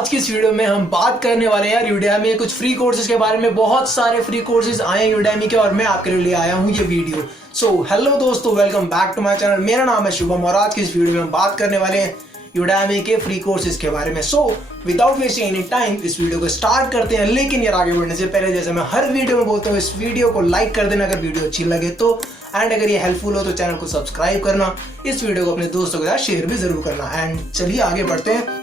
आज की इस वीडियो में हम बात करने वाले हैं यार यूडेमी में कुछ फ्री कोर्सेज के बारे में। बहुत सारे फ्री कोर्सेज आए हैं यूडेमी के और मैं आपके लिए आया हूँ ये वीडियो। सो हेलो दोस्तों, welcome back to my channel. मेरा नाम है शुभम और आज की इस वीडियो में हम बात करने वाले हैं यूडेमी के फ्री कोर्सेज के बारे में। So without wasting any time इस वीडियो को स्टार्ट करते हैं। लेकिन यार आगे बढ़ने से पहले, जैसे मैं हर वीडियो में बोलता हूँ, इस वीडियो को लाइक कर देना अगर वीडियो अच्छी लगे तो, एंड अगर ये हेल्पफुल हो तो चैनल को सब्सक्राइब करना, इस वीडियो को अपने दोस्तों के साथ शेयर भी जरूर करना। एंड चलिए आगे बढ़ते हैं।